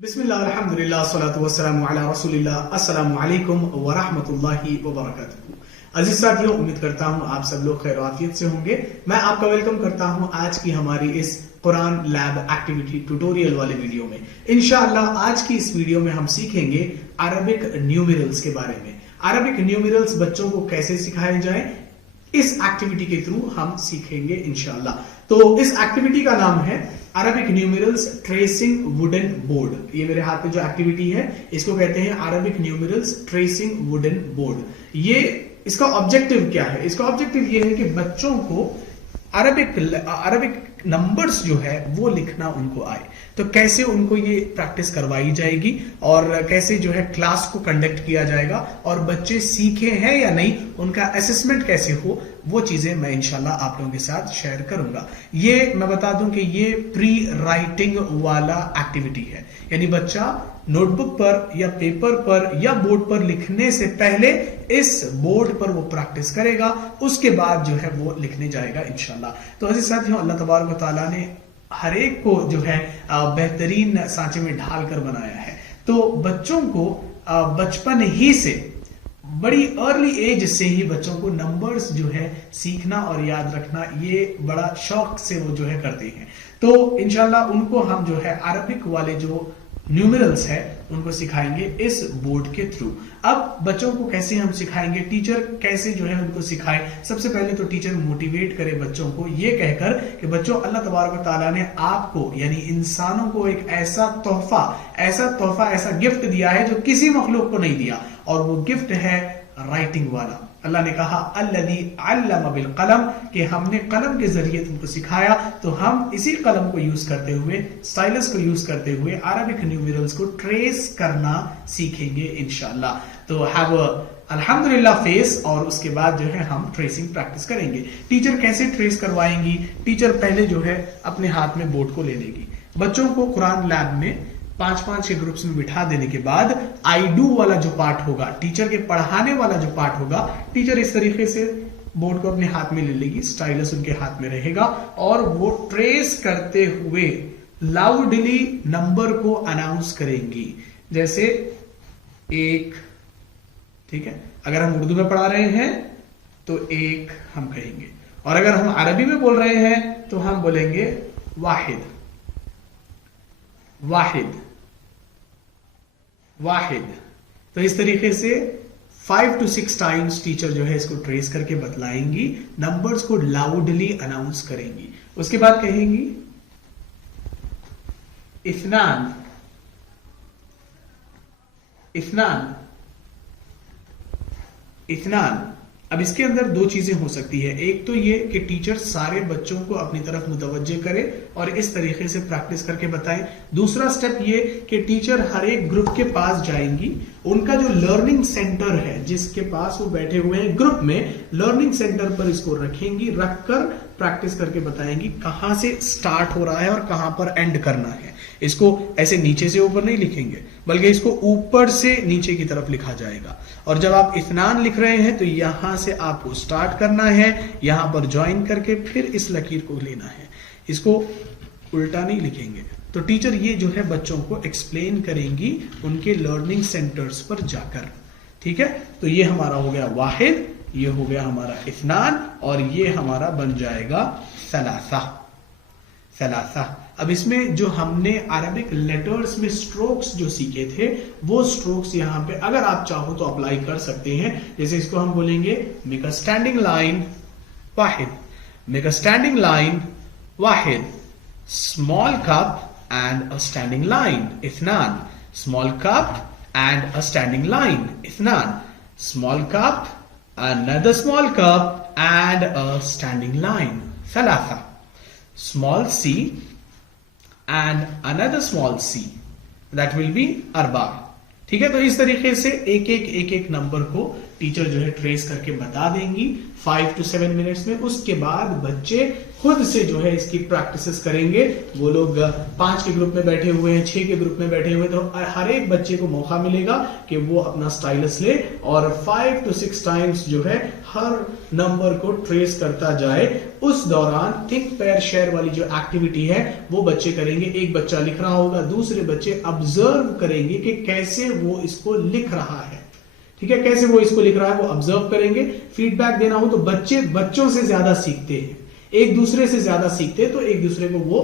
बिस्मिल्लाह अल्हम्दुलिल्लाह सलातु वस्सलामु अला रसूलिल्लाह अस्सलामु अलैकुम व रहमतुल्लाहि व बरकातुहू। अजीज साथियों, उम्मीद करता हूँ आप सब लोग खैर आफियत से होंगे। मैं आपका वेलकम करता हूँ आज की हमारी इस कुरान लैब एक्टिविटी ट्यूटोरियल वाले वीडियो में। इंशाअल्लाह आज की इस वीडियो में हम सीखेंगे अरबिक न्यूमेरल्स के बारे में। अरबिक न्यूमेरल्स बच्चों को कैसे सिखाए जाए, इस एक्टिविटी के थ्रू हम सीखेंगे इंशाअल्लाह। तो इस एक्टिविटी का नाम है Arabic numerals tracing wooden board. ये मेरे हाथ में जो एक्टिविटी है इसको कहते हैं Arabic numerals tracing wooden board. ये इसका ऑब्जेक्टिव क्या है? इसका ऑब्जेक्टिव ये है कि बच्चों को अरबिक नंबर्स जो है वो लिखना उनको आए। तो कैसे उनको ये प्रैक्टिस करवाई जाएगी और कैसे जो है क्लास को कंडक्ट किया जाएगा और बच्चे सीखे हैं या नहीं, उनका असेसमेंट कैसे हो, वो चीजें मैं इंशाल्लाह आप लोगों के साथ शेयर करूंगा। ये मैं बता दूं कि ये प्री राइटिंग वाला एक्टिविटी है, यानी बच्चा नोटबुक पर या पेपर पर या बोर्ड पर लिखने से पहले इस बोर्ड पर वो प्रैक्टिस करेगा, उसके बाद जो है वो लिखने जाएगा इंशाल्लाह। तो अजीज साथियों, अल्लाह तबारक व तआला ने हर एक को जो है बेहतरीन सांचे में ढाल कर बनाया है। तो बच्चों को बचपन ही से, बड़ी अर्ली एज से ही बच्चों को नंबर्स जो है सीखना और याद रखना ये बड़ा शौक से वो जो है करते हैं। तो इंशाल्लाह उनको हम जो है अरबिक वाले जो न्यूमेरल्स है उनको सिखाएंगे इस बोर्ड के थ्रू। अब बच्चों को कैसे हम सिखाएंगे, टीचर कैसे जो है उनको सिखाए? सबसे पहले तो टीचर मोटिवेट करे बच्चों को ये कहकर कि बच्चों, अल्लाह तबारक व तआला ने आपको यानी इंसानों को एक ऐसा तोहफा ऐसा गिफ्ट दिया है जो किसी मखलूक को नहीं दिया, और वो गिफ्ट है राइटिंग वाला। अल्लाह ने कहा अल्लज़ी अल्लम बिल कलम, कि हमने कलम के जरिए तुमको सिखाया। तो हम इसी कलम को यूज करते हुए, स्टाइलस को यूज करते हुए अरबिक न्यूमेरल्स को ट्रेस करना सीखेंगे इंशाल्लाह। तो हैव अल्हम्दुलिल्लाह फेस, और उसके बाद जो है हम ट्रेसिंग प्रैक्टिस करेंगे। टीचर कैसे ट्रेस करवाएंगी? टीचर पहले जो है अपने हाथ में बोर्ड को ले लेगी। बच्चों को कुरान लैब में 5-5 के ग्रुप्स में बिठा देने के बाद आई डू वाला जो पार्ट होगा, टीचर के पढ़ाने वाला जो पार्ट होगा, टीचर इस तरीके से बोर्ड को अपने हाथ में ले लेगी, स्टाइलस उनके हाथ में रहेगा, और वो ट्रेस करते हुए लाउडली नंबर को अनाउंस करेंगी। जैसे 1, ठीक है, अगर हम उर्दू में पढ़ा रहे हैं तो 1 हम कहेंगे, और अगर हम अरबी में बोल रहे हैं तो हम बोलेंगे वाहिद वाहिद वाहिद। तो इस तरीके से 5 to 6 टाइम्स टीचर जो है इसको ट्रेस करके बतलाएंगी, नंबर्स को लाउडली अनाउंस करेंगी। उसके बाद कहेंगी इस्नान इस्नान इस्नान। अब इसके अंदर 2 चीजें हो सकती है। एक तो ये कि टीचर सारे बच्चों को अपनी तरफ मुतवज्जे करे और इस तरीके से प्रैक्टिस करके बताएं। दूसरा स्टेप ये कि टीचर हर एक ग्रुप के पास जाएंगी, उनका जो लर्निंग सेंटर है जिसके पास वो बैठे हुए हैं ग्रुप में, लर्निंग सेंटर पर इसको रखेंगी, रखकर प्रैक्टिस करके बताएंगी कहां से स्टार्ट हो रहा है और कहां पर एंड करना है। इसको ऐसे नीचे से ऊपर नहीं लिखेंगे, बल्कि इसको ऊपर से नीचे की तरफ लिखा जाएगा। और जब आप इस्नान लिख रहे हैं तो यहां से आपको स्टार्ट करना है, यहां पर ज्वाइन करके फिर इस लकीर को लेना है, इसको उल्टा नहीं लिखेंगे। तो टीचर ये जो है बच्चों को एक्सप्लेन करेंगी उनके लर्निंग सेंटर्स पर जाकर, ठीक है। तो ये हमारा हो गया वाहिद, ये हो गया हमारा इस्नान, और ये हमारा बन जाएगा सलासा। अब इसमें जो हमने अरबिक लेटर्स में स्ट्रोक्स जो सीखे थे वो स्ट्रोक्स यहाँ पे अगर आप चाहो तो अप्लाई कर सकते हैं। जैसे इसको हम बोलेंगे मेक अ स्टैंडिंग लाइन वाहिद, मेक अ स्टैंडिंग लाइन वाहिद, small cup and a standing line इस्नान, small cup and a standing line इस्नान, small cup, another small cup and a standing line thalatha, small c and another small c, that will be arba। ठीक है, तो इस तरीके से एक एक नंबर को टीचर जो है ट्रेस करके बता देंगी। 5 to 7 منٹس میں. اس کے بعد بچے خود سے جو ہے اس کی پریکٹسز کریں گے. وہ لوگ 5 کے گروپ میں بیٹھے ہوئے ہیں, 6 کے گروپ میں بیٹھے ہوئے ہیں, تو ہر ایک بچے کو موقع ملے گا کہ وہ اپنا سٹائلس لے اور 5 to 6 ٹائمز جو ہے ہر نمبر کو ٹریس کرتا جائے. اس دوران تھنک پیئر شیئر والی جو ایکٹیویٹی ہے وہ بچے کریں گے. ایک بچہ لکھ رہا ہوگا, دوسرے بچے آبزرو کریں گے کہ کیسے وہ اس کو لکھ رہا ہے. ٹھیک ہے, کیسے وہ اس کو لکھ رہا ہے وہ آبزرو کریں گے. فیڈ بیک دینا ہو تو بچے بچوں سے زیادہ سیکھتے ہیں, ایک دوسرے سے زیادہ سیکھتے ہیں, تو ایک دوسرے کو وہ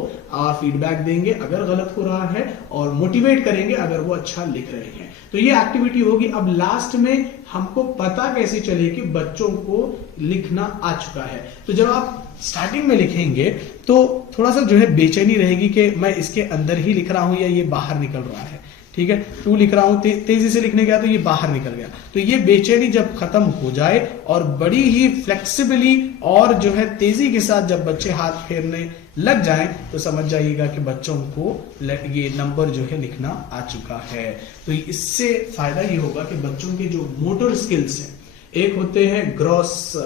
فیڈ بیک دیں گے اگر غلط ہو رہا ہے اور موٹیویٹ کریں گے اگر وہ اچھا لکھ رہے ہیں. تو یہ ایکٹیویٹی ہوگی. اب لاسٹ میں ہم کو پتا کیسے چلے کہ بچوں کو لکھنا آ چکا ہے. تو جب آپ سٹارٹنگ میں لکھیں گے تو تھوڑا سا جو ہے بے چینی رہے گی کہ میں اس کے اندر ہی لکھ رہا ہوں یا یہ باہر نکل رہا ہے. ٹھیک ہے, تو لکھ رہا ہوں تیزی سے لکھنے گیا تو یہ باہر نکل گیا. تو یہ بے چینی جب ختم ہو جائے اور بڑی ہی فلیکسیبلی اور جو ہے تیزی کے ساتھ جب بچے ہاتھ پھیرنے لگ جائیں تو سمجھ جائیے گا کہ بچوں کو یہ نمبر جو ہے لکھنا آ چکا ہے. تو اس سے فائدہ یہ ہوگا کہ بچوں کے جو موٹر سکلز ہیں, ایک ہوتے ہیں گراس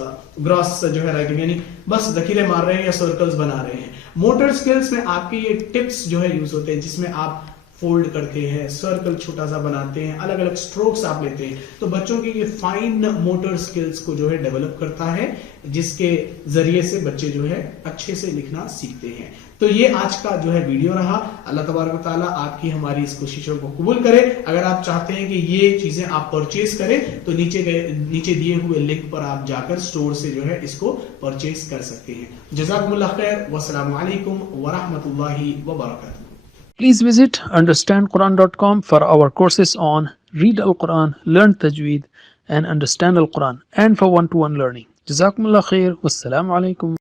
جو ہے رائٹنگ, یعنی بس ذخیرے مار رہے ہیں یا سرکلز بنا رہے ہیں. موٹر سکلز میں آپ کے یہ ٹپس جو ہے یوز ہوتے ہیں جس میں آپ فولڈ کرتے ہیں, سرکل چھوٹا سا بناتے ہیں, الگ الگ سٹروکس آپ لیتے ہیں. تو بچوں کی یہ فائن موٹر سکلز کو جو ہے ڈیولپ کرتا ہے جس کے ذریعے سے بچے جو ہے اچھے سے لکھنا سیکھتے ہیں. تو یہ آج کا جو ہے ویڈیو رہا. اللہ تبارک و تعالیٰ آپ کی ہماری اس کوششوں کو قبول کرے. اگر آپ چاہتے ہیں کہ یہ چیزیں آپ پرچیز کریں تو نیچے دیے ہوئے لنک پر آپ جا کر سٹور سے جو ہے اس کو پرچیز کر سکتے ہیں. جزاکم اللہ خیر, والسلام علیکم ورحمۃ اللہ وبرکاتہ. Please visit understandquran.com for our courses on Read Al-Quran, Learn Tajweed and Understand Al-Quran, and for one-to-one learning. Jazakumullah khair. Wassalamu alaikum.